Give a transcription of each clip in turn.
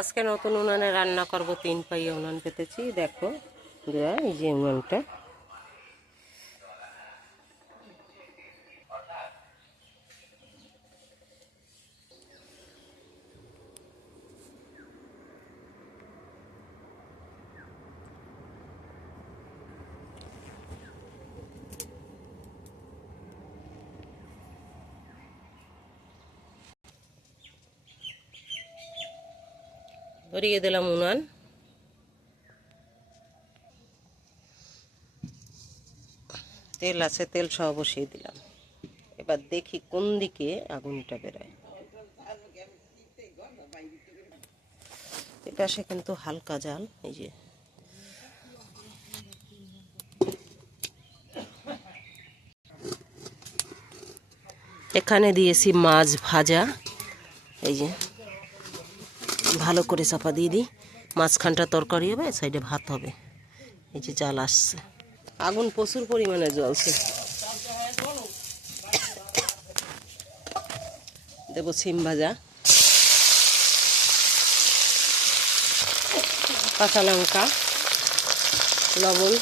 আজকে নতুন উনানে রান্না করব তিন পাইয়ে উনান পেতেছি। দেখো এই যে উনানটা। ধরিয়ে দিলাম উনান। তেল আছে, তেল সহ বসিয়ে দিলাম। এবার দেখি কোন দিকে আগুনটা বেরোয়। এটা সে কিন্তু হালকা জাল, এই যে। এখানে দিয়েছি মাছ ভাজা, এই যে। ভালো করে চাপা দিয়ে দিই। মাঝখানটা তরকারি হবে, সাইডে ভাত হবে। এই যে জাল আসছে। আগুন প্রচুর পরিমাণে জ্বলছে। দেবো সিম ভাজা। কাঁচা লঙ্কা, লবণ।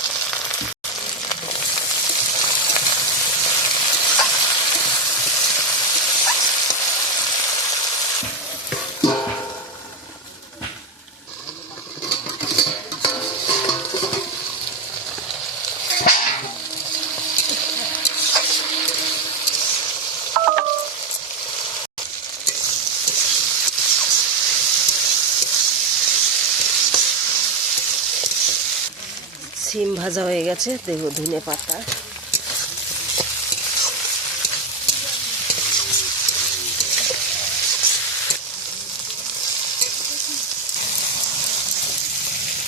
সিম ভাজা হয়ে গেছে দেবো ধনে পাতা।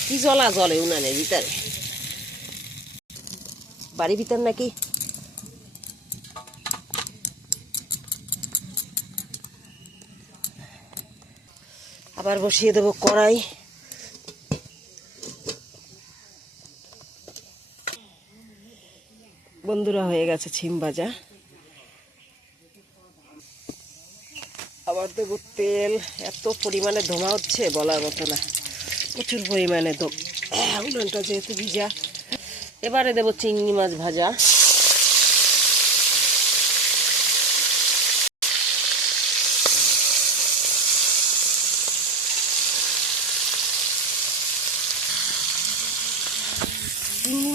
কি জলা জলে উনানের ভিতরে? বাড়ির ভিতর নাকি? আবার বসিয়ে দেবো কড়াই। বন্ধুরা হয়ে গেছে ছিম ভাজা। আবার দেবো তেল। এত পরিমাণে ধোঁয়া হচ্ছে বলার মতো না। প্রচুর পরিমাণে ধো উনানটা যেহেতু ভিজা। এবারে দেবো চিংড়ি মাছ ভাজা।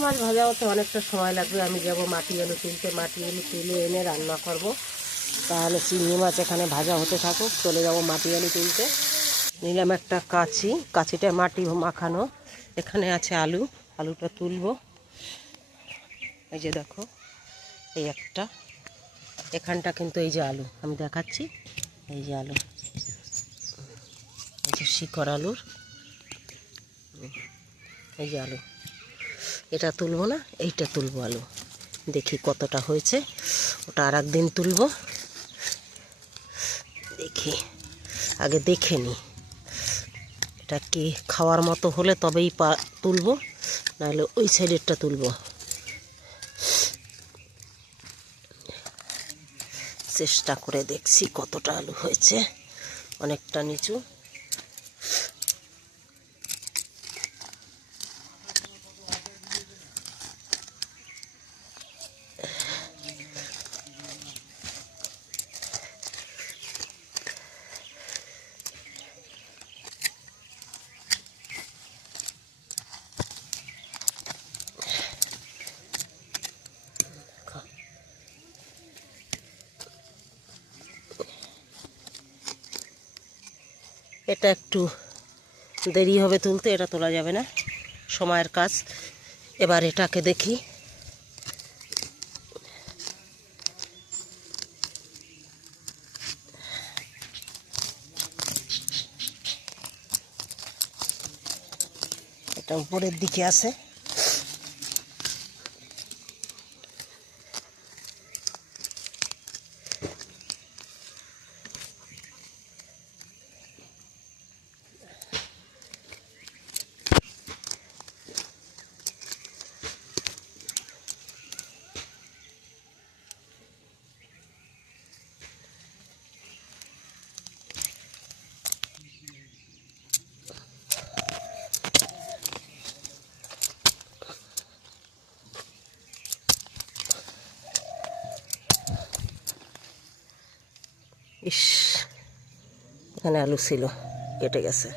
মাছ ভাজা হতে অনেকটা সময় লাগবে। আমি যাব মাটি আলু তুলতে। মাটি আলু তুলে এনে রান্না করব। তাহলে চিংড়ি মাছ এখানে ভাজা হতে থাকুক। চলে যাব মাটি আলু তুলতে। নিলাম একটা কাঁচি। কাঁচিটা মাটি মাখানো। এখানে আছে আলু। আলুটা তুলবো। এই যে দেখো, এই একটা। এখানটা কিন্তু এই যে আলু। আমি দেখাচ্ছি। এই যে আলু। এই যে শিকড় আলুর। এই যে আলু। এটা তুলবো না, এইটা তুলবো আলু। দেখি কতটা হয়েছে, ওটা আর একদিন তুলবো। দেখি, আগে দেখে নি। এটা কি খাওয়ার মতো হলে তবেই পা, তুলবো, নাহলে ওই সাইডেরটা তুলবো। চেষ্টা করে দেখছি কতটা আলু হয়েছে, অনেকটা নিচু। এটা একটু দেরি হবে তুলতে, এটা তোলা যাবে না। সময়ের কাজ। এবার এটাকে দেখি। এটা উপরের দিকে আছে। ইস এখানে আলু ছিল কেটে গেছে।